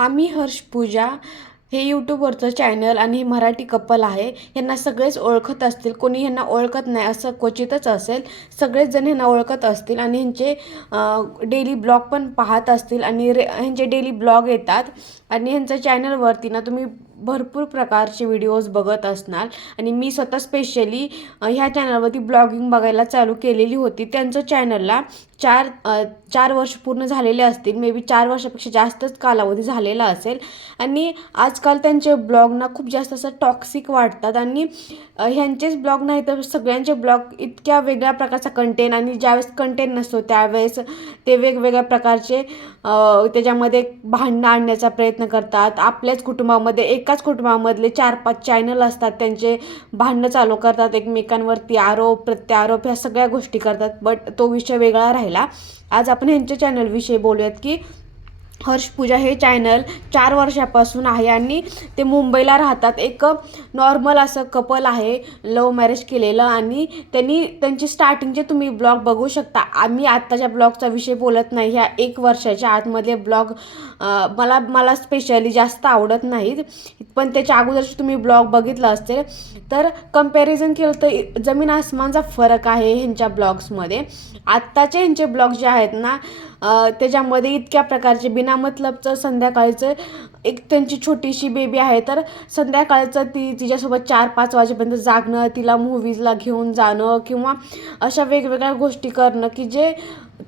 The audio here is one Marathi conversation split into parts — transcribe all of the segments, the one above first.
आम्ही हर्ष पूजा हे यूट्यूबवरचं चॅनल आणि हे मराठी कपल आहे. ह्यांना सगळेच ओळखत असतील. कोणी ह्यांना ओळखत नाही असं क्वचितच असेल. सगळेच जण ह्यांना ओळखत असतील आणि ह्यांचे डेली ब्लॉग पण पाहत असतील आणि रे ह्यांचे डेली ब्लॉग येतात. आणि ह्यांच्या चॅनलवरती ना तुम्ही भरपूर प्रकारचे व्हिडिओज बघत असणार. आणि मी स्वतः स्पेशली ह्या चॅनलवरती ब्लॉगिंग बघायला चालू केलेली होती. त्यांचं चॅनलला चार चार वर्ष पूर्ण झालेले असतील. मे बी चार वर्षापेक्षा जास्तच कालावधी झालेला असेल. आणि आजकाल त्यांचे ब्लॉगना खूप जास्त असं टॉक्सिक वाटतात आणि ह्यांचेच ब्लॉग नाही तर सगळ्यांचे ब्लॉग इतक्या वेगळ्या प्रकारचा कंटेंट आणि ज्यावेळेस कंटेंट नसतो त्यावेळेस ते वेगवेगळ्या प्रकारचे त्याच्यामध्ये भांडणं आणण्याचा प्रयत्न करतात. आपल्याच कुटुंबामध्ये एक एकाच कुटुंबामधले चार पाच चॅनल असतात त्यांचे भांडणं चालू करतात एकमेकांवरती आरोप प्रत्यारोप ह्या सगळ्या गोष्टी करतात. बट तो विषय वेगळा राहिला. आज आपण ह्यांच्या चॅनलविषयी बोलूयात की हर्ष पूजा हे चॅनल चार वर्षापासून आहे आणि ते मुंबईला राहतात. एक नॉर्मल असं कपल आहे लव मॅरेज केलेलं आणि त्यांनी त्यांची स्टार्टिंगचे तुम्ही ब्लॉग बघू शकता. आम्ही आत्ताच्या ब्लॉगचा विषय बोलत नाही. ह्या एक वर्षाच्या आतमधले ब्लॉग मला मला स्पेशली जास्त आवडत नाहीत. पण त्याच्या अगोदरचे तुम्ही ब्लॉग बघितलं असेल तर कंपॅरिझन केलं तर जमीन आसमानचा फरक आहे ह्यांच्या ब्लॉग्समध्ये आत्ताचे ह्यांचे ब्लॉग जे आहेत ना त्याच्यामध्ये इतक्या प्रकारचे बिना मतलबचं संध्याकाळचं एक त्यांची छोटीशी बेबी आहे. तर संध्याकाळचं ती तिच्यासोबत चार पाच वाजेपर्यंत जागणं तिला मूवीजला घेऊन जाणं किंवा अशा वेगवेगळ्या गोष्टी करणं की जे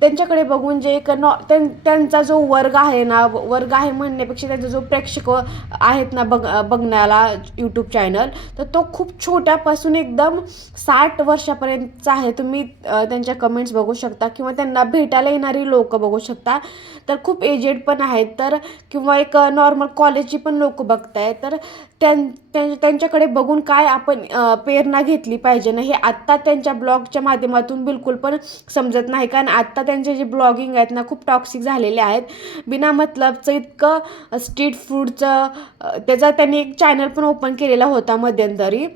त्यांच्याकडे बघून जे एक नॉ त्यां त्यांचा जो वर्ग आहे ना वर्ग आहे म्हणण्यापेक्षा त्यांचा जो प्रेक्षक आहेत ना बघ बघण्याला यूट्यूब चॅनल तर तो खूप छोट्यापासून एकदम साठ वर्षापर्यंतचा आहे. तुम्ही त्यांच्या कमेंट्स बघू शकता किंवा त्यांना भेटायला येणारी लोक बघू शकता. तर खूप एजेड पण आहेत तर किंवा एक नॉर्मल कॉलेजची पण लोक बघताय तर त्यां त्यां- त्यांच्याकडे बघून काय आपण प्रेरणा घेतली पाहिजे ना हे आत्ता त्यांच्या ब्लॉगच्या माध्यमातून बिलकुल पण समजत नाही. कारण आत्ता त्यांचे जे ब्लॉगिंग आहेत ना खूप टॉक्सिक झालेले आहेत. बिना मतलबचं इतकं स्ट्रीट फूडचं त्याचा त्यांनी एक चॅनल पण ओपन केलेला होता मध्यंतरी.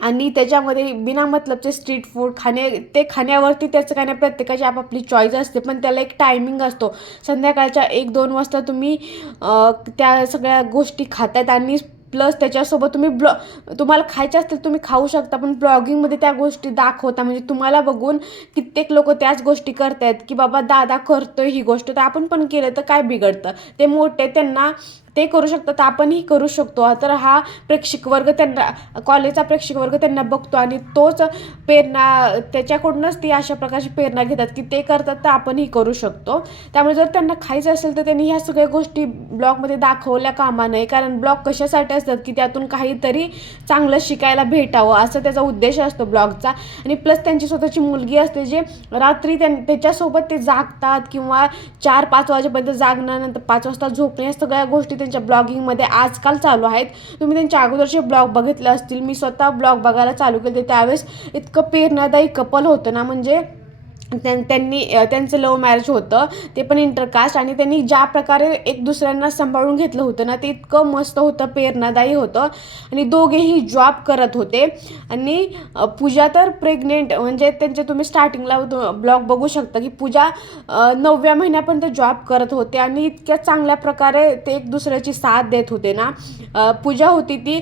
आणि त्याच्यामध्ये बिना मतलबचे स्ट्रीट फूड खाणे ते खाण्यावरती त्याचं काय नाही प्रत्येकाची आपापली चॉईस असते पण त्याला एक टायमिंग असतो. संध्याकाळच्या एक दोन वाजता तुम्ही त्या सगळ्या गोष्टी खातात आणि प्लस त्याच्यासोबत तुम्ही ब्लॉ तुम्हाला खायचे असतील तुम्ही खाऊ शकता पण ब्लॉगिंगमध्ये त्या गोष्टी दाखवता. म्हणजे तुम्हाला बघून कित्येक लोक त्याच गोष्टी करतायत की बाबा दादा करतोय ही गोष्ट तर आपण पण केलं तर काय बिघडतं? ते मोठे त्यांना ते करू शकतात तर आपणही करू शकतो. तर हा प्रेक्षक वर्ग त्यांना कॉलेजचा प्रेक्षक वर्ग त्यांना बघतो आणि तोच प्रेरणा त्याच्याकडूनच ती अशा प्रकारची प्रेरणा घेतात की ते करतात तर आपणही करू शकतो. त्यामुळे जर त्यांना खायचं असेल तर त्यांनी ह्या सगळ्या गोष्टी ब्लॉगमध्ये दाखवल्या कामा नये. कारण ब्लॉग कशासाठी असतात की त्यातून काहीतरी चांगलं शिकायला भेटावं असं त्याचा उद्देश असतो ब्लॉगचा. आणि प्लस त्यांची स्वतःची मुलगी असते जे रात्री त्यां त्याच्यासोबत ते जागतात किंवा चार पाच वाजेपर्यंत जागणं नंतर पाच वाजता झोपणे या सगळ्या गोष्टी त्यांच्या ब्लॉगिंगमध्ये आजकाल चालू आहेत. तुम्ही त्यांच्या अगोदरचे ब्लॉग बघितले असतील. मी स्वतः ब्लॉग बघायला चालू केले. त्यावेळेस इतकं प्रेरणादायी कपल होतं ना. म्हणजे त्यां त्यांनी त्यांचं लव मॅरेज होतं ते पण इंटरकास्ट आणि त्यांनी ज्या प्रकारे एक दुसऱ्यांना सांभाळून घेतलं होतं ना ते इतकं मस्त होतं प्रेरणादायी होतं आणि दोघेही जॉब करत होते. आणि पूजा तर प्रेग्नेंट म्हणजे त्यांचे तुम्ही स्टार्टिंगला ब्लॉग बघू शकता की पूजा नवव्या महिन्यापर्यंत जॉब करत होते आणि इतक्या चांगल्या प्रकारे ते एक दुसऱ्याची साथ देत होते ना. पूजा होती ती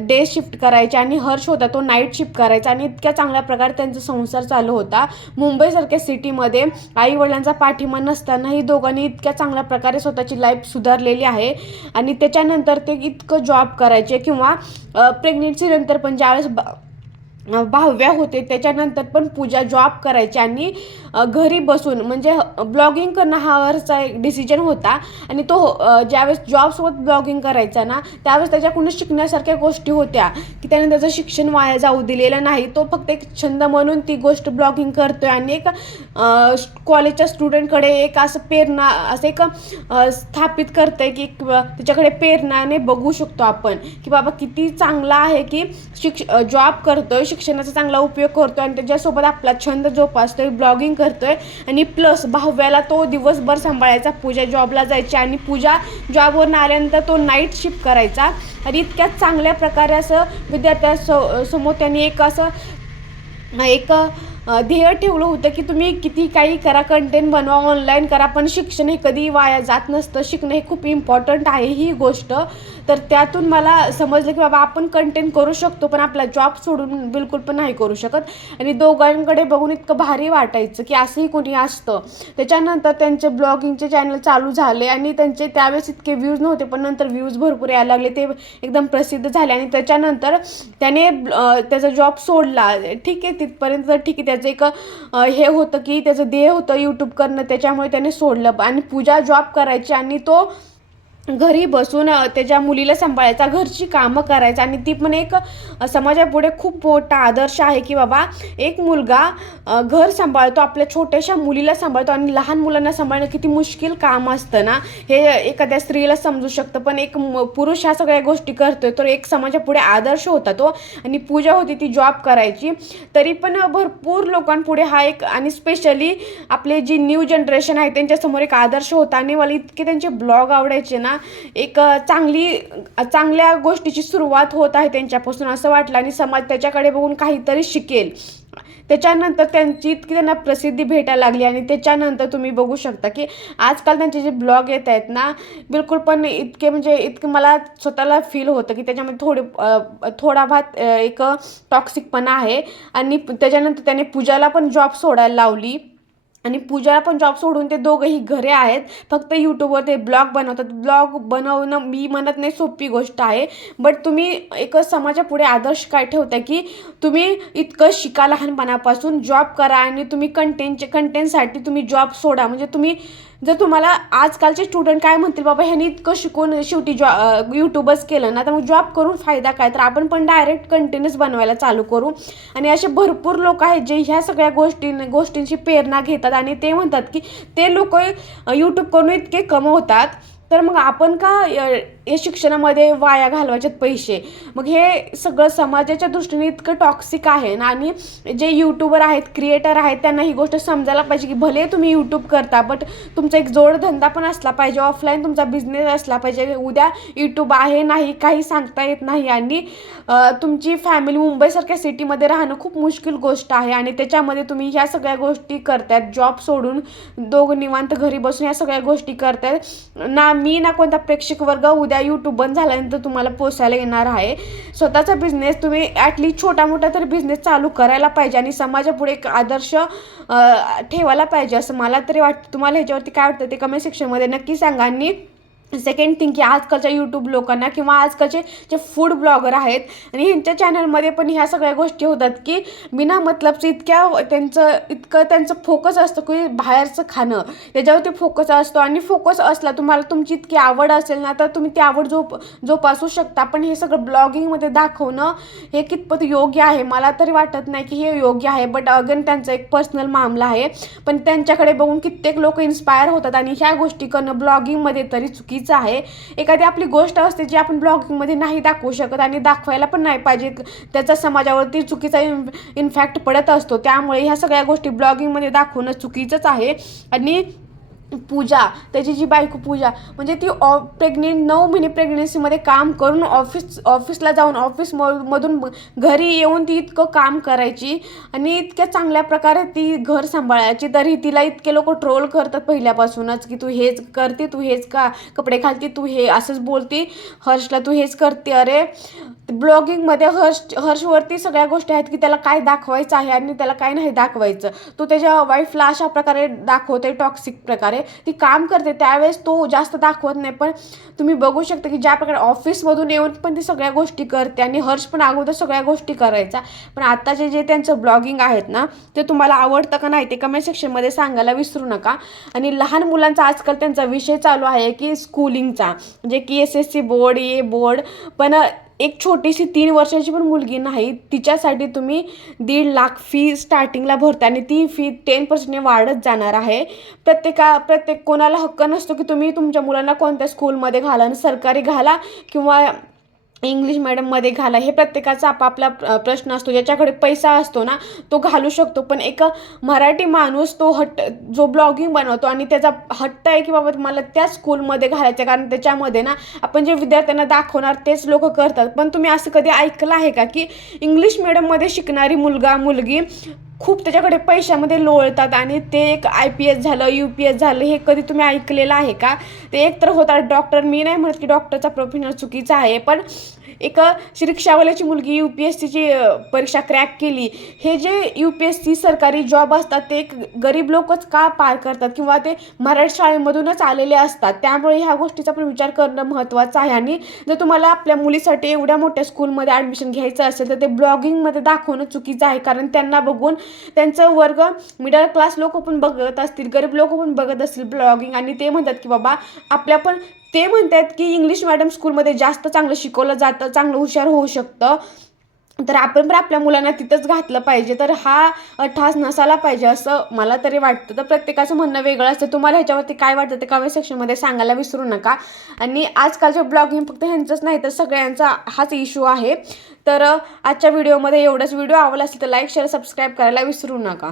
डे शिफ्ट करायचे आणि हर्ष होता तो नाईट शिफ्ट करायचा. आणि इतक्या चांगल्या प्रकारे त्यांचा संसार चालू होता. मुंबईसारख्या सिटीमध्ये आई वडिलांचा पाठिंबा नसतानाही दोघांनी इतक्या चांगल्या प्रकारे स्वतःची लाईफ सुधारलेली आहे. आणि त्याच्यानंतर ते इतकं जॉब करायचे किंवा प्रेग्नेन्सीनंतर पण ज्यावेळेस बा- भाव्या होते. त्याच्यानंतर पण पूजा जॉब करायची आणि घरी बसून म्हणजे ब्लॉगिंग करणं हा हरचा एक डिसिजन होता. आणि तो ज्यावेळेस जॉबसोबत ब्लॉगिंग करायचा ना त्यावेळेस त्याच्याकडून शिकण्यासारख्या गोष्टी होत्या. की त्याने त्याचं शिक्षण वाया जाऊ दिलेलं नाही. तो फक्त एक छंद म्हणून ती गोष्ट ब्लॉगिंग करतोय आणि एक कॉलेजच्या स्टुडंटकडे एक असं प्रेरणा असं एक स्थापित करतंय की एक त्याच्याकडे प्रेरणाने बघू शकतो आपण. की बाबा किती चांगला आहे की शिक्ष जॉब करतोय शिक्षणाचा चांगला उपयोग करतो आणि त्याच्यासोबत आपला छंद जोपासतोय ब्लॉगिंग करतोय आणि प्लस भाव्याला तो दिवसभर सांभाळायचा. पूजा जॉबला जायची आणि पूजा जॉबवरून आल्यानंतर तो नाईट शिफ्ट करायचा. आणि इतक्या चांगल्या प्रकारे असं विद्यार्थ्या समोर त्यांनी एक असं एक ध्येय ठेवलं होतं की तुम्ही किती काही करा कंटेंट बनवा ऑनलाईन करा पण शिक्षण हे कधी वाया जात नसतं. शिकणं हे खूप इम्पॉर्टंट आहे ही गोष्ट. तर त्यातून मला समजलं की बाबा आपण कंटेंट करू शकतो पण आपला जॉब सोडून बिलकुल पण नाही करू शकत. आणि दोघांकडे बघून इतकं भारी वाटायचं की असंही कोणी असतं. त्याच्यानंतर त्यांचे ब्लॉगिंगचे चॅनल चालू झाले आणि त्यांचे त्यावेळेस इतके व्ह्यूज नव्हते पण नंतर व्ह्यूज भरपूर यायला लागले. ते एकदम प्रसिद्ध झाले आणि त्याच्यानंतर त्याने त्याचा जॉब सोडला. ठीक आहे तिथपर्यंत ठीक आहे त्याचं एक हे होतं की त्याचं ध्येय होतं यूट्यूब करणं त्याच्यामुळे त्याने सोडलं. आणि पूजा जॉब करायची आणि तो घरी बसून त्याच्या मुलीला सांभाळायचा घरची कामं करायचं आणि ती पण एक समाजापुढे खूप मोठा आदर्श आहे की बाबा एक मुलगा घर सांभाळतो आपल्या छोट्याशा मुलीला सांभाळतो आणि लहान मुलांना सांभाळणं किती मुश्किल काम असतं ना. हे एखाद्या स्त्रीला समजू शकतं पण एक म- पुरुष ह्या सगळ्या गोष्टी करतोय तर एक समाजापुढे आदर्श होता तो आणि पूजा होती ती जॉब करायची. तरी पण भरपूर लोकांपुढे हा एक आणि स्पेशली आपले जी न्यू जनरेशन आहे त्यांच्यासमोर एक आदर्श होता. आणि मला इतके त्यांचे ब्लॉग आवडायचे ना एक चांगली चांगल्या गोष्टीची सुरुवात होत आहे त्यांच्यापासून असं वाटलं आणि समाज त्याच्याकडे बघून काहीतरी शिकेल. त्याच्यानंतर त्यांची इतकी त्यांना प्रसिद्धी भेटायला लागली आणि त्याच्यानंतर तुम्ही बघू शकता की आजकाल त्यांचे जे ब्लॉग येत आहेत ना बिलकुल पण इतके म्हणजे इतके मला स्वतःला फील होतं की त्याच्यामध्ये थोडे थोडाफार थोडा भात एक टॉक्सिकपणा आहे. आणि त्याच्यानंतर त्याने पूजाला पण जॉब सोडायला लावली. आणि पूजाला पण जॉब सोडून ते दोघंही घरे आहेत. फक्त यूट्यूबवर ते ब्लॉग बनवतात. ब्लॉग बनवणं मी म्हणत नाही सोपी गोष्ट आहे. बट तुम्ही एक समाजापुढे आदर्श काय ठेवता की तुम्ही इतकं शिका लहानपणापासून जॉब करा आणि तुम्ही कंटेंटचे कंटेंटसाठी तुम्ही जॉब सोडा. म्हणजे तुम्ही जर तुम्हाला आजकालचे स्टुडंट काय म्हणतील बाबा ह्यांनी इतकं शिकून शेवटी जॉ यूट्यूबच केलं ना तर मग जॉब करून फायदा काय? तर आपण पण डायरेक्ट कंटिन्यूस बनवायला चालू करू. आणि असे भरपूर लोक आहेत जे ह्या सगळ्या गोष्टी गोष्टींची प्रेरणा घेतात आणि ते म्हणतात की ते लोक यूट्यूब करून इतके कमवतात तर मग आपण का हे शिक्षणामध्ये वाया घालवायचे पैसे. मग हे सगळं समाजाच्या दृष्टीने इतकं टॉक्सिक आहे ना? आणि जे यूट्यूबर आहेत क्रिएटर आहेत त्यांना ही गोष्ट समजायला पाहिजे की भले तुम्ही यूट्यूब करता बट तुमचा एक जोडधंदा पण असला पाहिजे ऑफलाईन तुमचा बिझनेस असला पाहिजे. उद्या यूट्यूब आहे नाही काही सांगता येत नाही. आणि तुमची फॅमिली मुंबईसारख्या सिटीमध्ये राहणं खूप मुश्किल गोष्ट आहे. आणि त्याच्यामध्ये तुम्ही ह्या सगळ्या गोष्टी करतायत. जॉब सोडून दोघं निवांत घरी बसून ह्या सगळ्या गोष्टी करतायत. ना मी ना कोणता प्रेक्षक वर्ग उद्या यूट्यूब बंद झाल्यानंतर तुम्हाला पोसायला येणार आहे. स्वतःचा बिझनेस तुम्ही ॲटलीस्ट छोटा मोठा तरी बिझनेस चालू करायला पाहिजे आणि समाजापुढे एक आदर्श ठेवायला पाहिजे असं मला तरी वाटतं. तुम्हाला ह्याच्यावरती काय वाटतं ते कमेंट सेक्शनमध्ये नक्की सांगा आणि सेकंड थिंग की आजकालच्या यूट्यूब लोकांना किंवा आजकालचे जे फूड ब्लॉगर आहेत आणि ह्यांच्या चॅनलमध्ये पण ह्या सगळ्या गोष्टी होतात की बिना मतलबचं इतक्या त्यांचं इतकं त्यांचं फोकस असतं की बाहेरचं खाणं. त्याच्यावरती फोकस असतो आणि फोकस असला तुम्हाला तुमची इतकी आवड असेल ना तर तुम्ही ती आवड जोप जोपासू शकता. पण हे सगळं ब्लॉगिंगमध्ये दाखवणं हे कितपत योग्य आहे? मला तरी वाटत नाही की हे योग्य आहे बट अगेन त्यांचा एक पर्सनल मामला आहे. पण त्यांच्याकडे बघून कित्येक लोक इन्स्पायर होतात आणि ह्या गोष्टी करणं ब्लॉगिंगमध्ये तरी चुकीचं आहे. एखादी आपली गोष्ट असते जी आपण ब्लॉगिंगमध्ये नाही दाखवू शकत आणि दाखवायला पण नाही पाहिजे. त्याचा समाजावरती चुकीचा इन इन्फॅक्ट पडत असतो. त्यामुळे ह्या सगळ्या गोष्टी ब्लॉगिंगमध्ये दाखवणं चुकीचंच आहे. आणि पूजा त्याची जी बायको पूजा म्हणजे ती ऑ प्रेग्नेंट नऊ महिने प्रेग्नेन्सीमध्ये काम करून ऑफिस ऑफिसला जाऊन ऑफिस म मधून घरी येऊन ती इतकं काम करायची आणि इतक्या चांगल्या प्रकारे ती घर सांभाळायची. तरी तिला इतके लोक ट्रोल करतात पहिल्यापासूनच की तू हेच करते तू हेच का कपडे घालते तू हे असंच बोलते. हर्षला तू हेच करते. अरे ब्लॉगिंगमध्ये हर्ष हर्षवरती सगळ्या गोष्टी आहेत की त्याला काय दाखवायचं आहे आणि त्याला काय नाही दाखवायचं. तो त्याच्या वाईफला अशा प्रकारे दाखवते टॉक्सिक प्रकारे. ती काम करते त्यावेळेस तो जास्त दाखवत नाही. पण तुम्ही बघू शकता की ज्या प्रकारे ऑफिसमधून येऊन पण ती सगळ्या गोष्टी करते आणि हर्ष पण अगोदर सगळ्या गोष्टी करायचा. पण आत्ताचे जे त्यांचं ब्लॉगिंग आहेत ना ते तुम्हाला आवडतं का नाही ते कमेंट सेक्शनमध्ये सांगायला विसरू नका. आणि लहान मुलांचा आजकाल त्यांचा विषय चालू आहे की स्कूलिंगचा म्हणजे की S S C board A board पण एक छोटीशी तीन वर्षाची पण मुलगी नाही तिच्यासाठी तुम्ही दीड लाख फी स्टार्टिंगला भरता आणि ती फी टेन पर्सेंटने वाढत जाणार आहे. प्रत्येका प्रत्येक कोणाला हक्क नसतो की तुम्ही तुमच्या मुलांना कोणत्या स्कूलमध्ये घाला आणि सरकारी घाला किंवा इंग्लिश मिडियममध्ये घाला. हे प्रत्येकाचा आपापला प्र- प्रश्न असतो. ज्याच्याकडे पैसा असतो ना तो घालू शकतो. पण एक मराठी माणूस तो हट्ट जो ब्लॉगिंग बनवतो आणि त्याचा हट्ट आहे की बाबा मला त्या स्कूलमध्ये घालायचं कारण त्याच्यामध्ये ना आपण जे विद्यार्थ्यांना दाखवणार तेच लोक करतात. पण तुम्ही असं कधी ऐकलं आहे का की इंग्लिश मिडियममध्ये शिकणारी मुलगा मुलगी खूप त्याच्याकडे पैशामध्ये लोळतात आणि ते एक आय पी एस झालं यू पी एस झालं हे कधी तुम्ही ऐकलेलं आहे का? ते एक तर होतात. डॉक्टर मी नाही म्हणत की डॉक्टरचा प्रोफेशनल चुकीचा आहे पण एक रिक्षावाल्याची मुलगी यू पी एस सीची परीक्षा क्रॅक केली. हे जे यू पी एस सी सरकारी जॉब असतात ते एक गरीब लोकच का पार करतात? किंवा ते मराठी शाळेमधूनच आलेले असतात. त्यामुळे ह्या गोष्टीचा पण विचार करणं महत्त्वाचं आहे. आणि जर तुम्हाला आपल्या मुलीसाठी एवढ्या मोठ्या स्कूलमध्ये ॲडमिशन घ्यायचं असेल तर ते ब्लॉगिंगमध्ये दाखवणं चुकीचं आहे. कारण त्यांना बघून त्यांचं वर्ग मिडल क्लास लोक पण बघत असतील गरीब लोक पण बघत असतील ब्लॉगिंग आणि ते म्हणतात की बाबा आपल्या पण ते म्हणतात की इंग्लिश मॅडम स्कूलमध्ये जास्त चांगलं शिकवलं जातं चांगलं हुशार होऊ शकतं. तर आपण पण आपल्या मुलांना तिथंच घातलं पाहिजे. तर हा ठास नसायला पाहिजे असं मला तरी वाटतं. तर प्रत्येकाचं म्हणणं वेगळं असतं. तुम्हाला ह्याच्यावरती काय वाटतं ते कमेंट सेक्शनमध्ये सांगायला विसरू नका. आणि आजकालच्या ब्लॉगिंग फक्त ह्यांचंच नाही तर सगळ्यांचा हाच इश्यू आहे. तर आजच्या व्हिडिओमध्ये एवढंच. व्हिडिओ आवडला असेल तर लाईक शेअर सबस्क्राईब करायला विसरू नका.